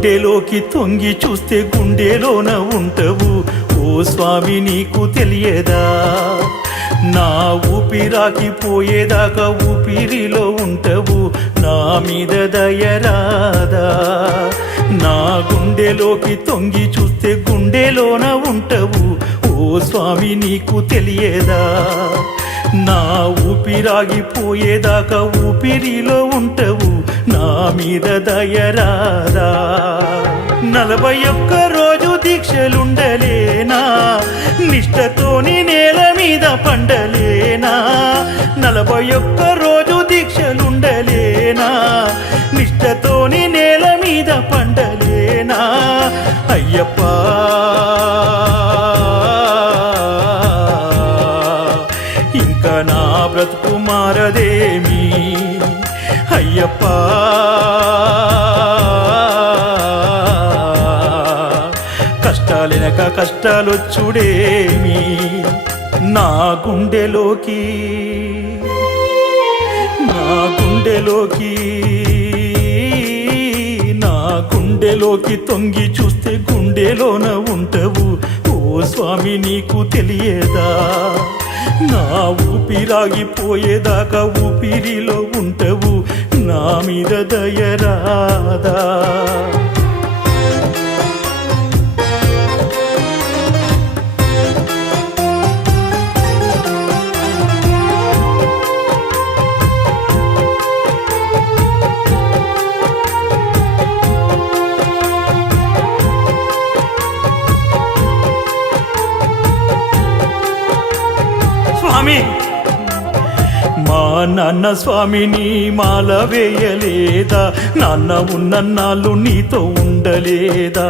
గుండెలోకి తొంగి చూస్తే గుండెలోన ఉంటవు ఓ స్వామి నీకు తెలియదా నా ఊపిరాకి పోయేదాకా ఊపిరిలో ఉంటవు నా మీద దయరాదా నా గుండెలోకి తొంగి చూస్తే గుండెలోన ఉంటవు ఓ స్వామి నీకు తెలియదా నా ఊపిరాగిపోయేదాకా ఊపిరిలో ఉంటవు నా మీద దయరాదా 41 రోజు దీక్షలుండలేనా నిష్టతోని నేల మీద పండలేనా 41 రోజు దీక్షలుండలేనా నిష్టతోని నేల మీద పండలేనా అయ్యప్ప ఇంకా నా బ్రతుకు మారదేమి అయ్యప్ప కష్టాలెనక కష్టాలొచ్చుడేమి నా గుండెలోకి నా గుండెలోకి తొంగి చూస్తే గుండెలోన ఉంటవు ఓ స్వామి నీకు తెలియదా నా ఊపిరాగిపోయేదాకా ఊపిరిలో ఉంటవు నా మీద దయరాదా మా నాన్న స్వామిని మాల వేయలేదా నాన్న ఉన్నన్నాళ్ళు నీతో ఉండలేదా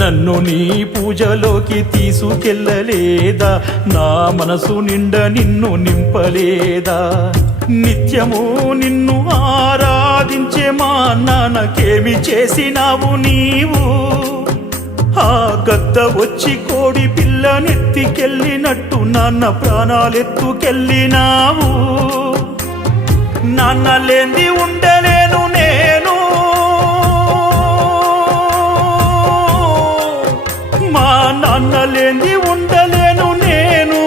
నన్ను నీ పూజలోకి తీసుకెళ్ళలేదా నా మనసు నిండా నిన్ను నింపలేదా నిత్యము నిన్ను ఆరాధించే మా నాన్నకేమి చేసినావు నీవు ఆ గద్ద వచ్చి కోడి పిల్లనెత్తికెళ్ళినట్టు నాన్న ప్రాణాలెత్తుకెళ్ళినావు నాన్న లేంది ఉండలేను నేను మా నాన్న లేంది ఉండలేను నేను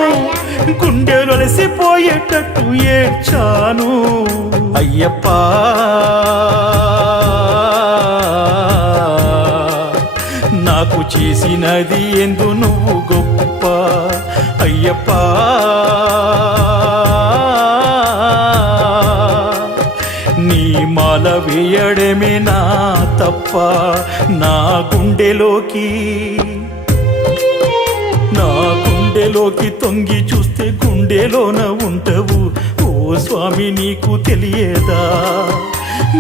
గుండెలొలసిపోయేటట్టు ఏడ్చాను అయ్యప్ప నాకు చేసినది ఎందు నువ్వు గొప్ప అయ్యప్ప నీ మాల వేయడమే నా తప్ప నా గుండెలోకి తొంగి చూస్తే గుండెలోన ఉంటవు ఓ స్వామి నీకు తెలియదా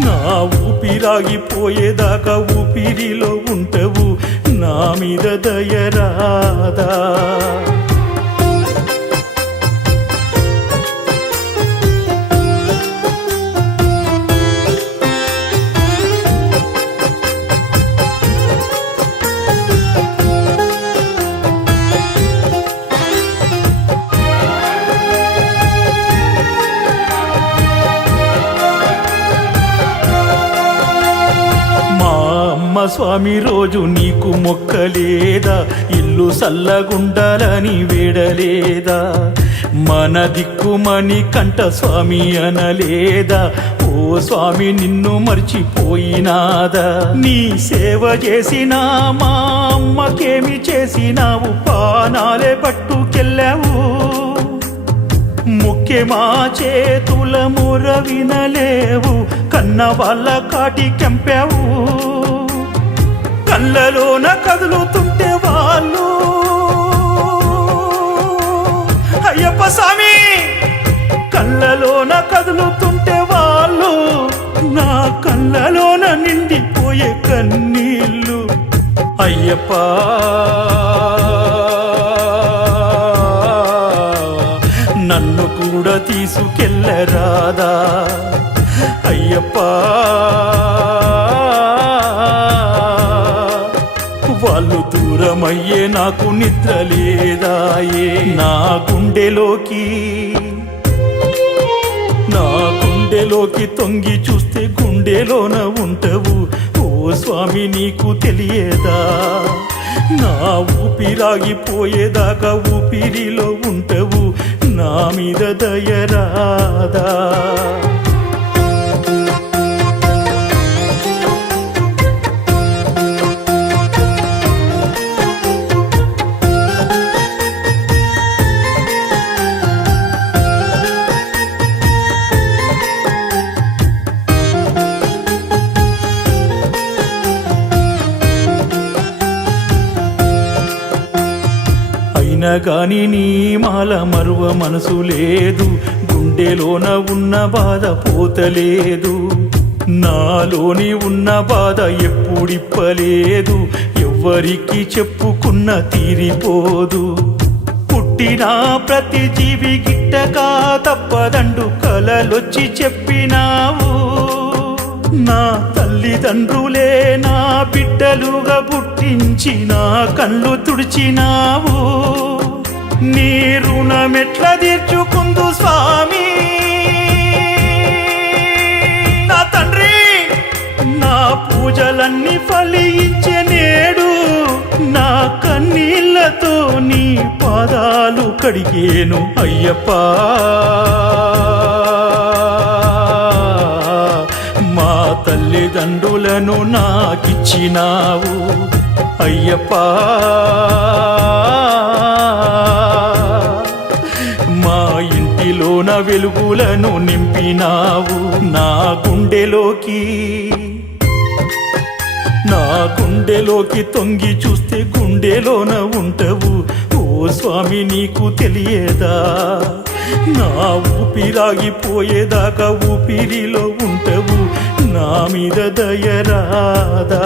నా ఊపిరాగిపోయేదాకా ఊపిరిలో ఉంటవు నా మీద దయరాదా స్వామి రోజు నీకు మొక్కలేదా ఇల్లు సల్లగుండాలని వేడలేదా మన దిక్కుమని కంట స్వామి అనలేదా ఓ స్వామి నిన్ను మర్చిపోయినాదా నీ సేవ చేసినా మా అమ్మకేమి చేసినావు పానాలే పట్టుకెళ్ళావు ముఖ్య మా చేతుల ముర వినలేవు కన్న వాళ్ళ కాటి కెంపావు కళ్ళలోన కదులుతుంటే వాళ్ళు అయ్యప్ప స్వామి కళ్ళలోన కదులుతుంటే వాళ్ళు నా కళ్ళలోన నిండిపోయే కన్నీళ్ళు అయ్యప్ప నన్ను కూడా తీసుకెళ్ళరాదా అయ్యప్ప వాళ్ళు దూరమయ్యే నాకు నిద్ర లేదాయే నా గుండెలోకి తొంగి చూస్తే గుండెలోన ఉంటవు ఓ స్వామి నీకు తెలియదా నా ఊపిరాగిపోయేదాకా ఊపిరిలో ఉంటవు నా మీద దయరాదా అయినా గాని నీ మాల మరువ మనసు లేదు గుండెలోన ఉన్న బాధ పోతలేదు నాలోని ఉన్న బాధ ఎప్పుడిప్పలేదు ఎవ్వరికి చెప్పుకున్న తీరిపోదు పుట్టిన ప్రతి జీవి గిట్టగా తప్పదండు కలలొచ్చి చెప్పినావు నా తల్లిదండ్రులే నా బిడ్డలుగా పుట్టించి నా కళ్ళు తుడిచినావు నీ రుణమెట్లా తీర్చుకుందు స్వామి నా తండ్రి నా పూజలన్నీ ఫలించే నేడు నా కన్నీళ్లతో నీ పాదాలు కడిగేను అయ్యప్పా మా తల్లిదండ్రులను నాకిచ్చినావు అయ్యప్పా మా ఇంటిలోన వెలుగులను నింపినావు నా గుండెలోకి తొంగి చూస్తే గుండెలోన ఉంటవు ఓ స్వామి నీకు తెలియదా నా ఊపిరాగిపోయేదాకా ఊపిరిలో ఉంటవు నా మీద దయరాదా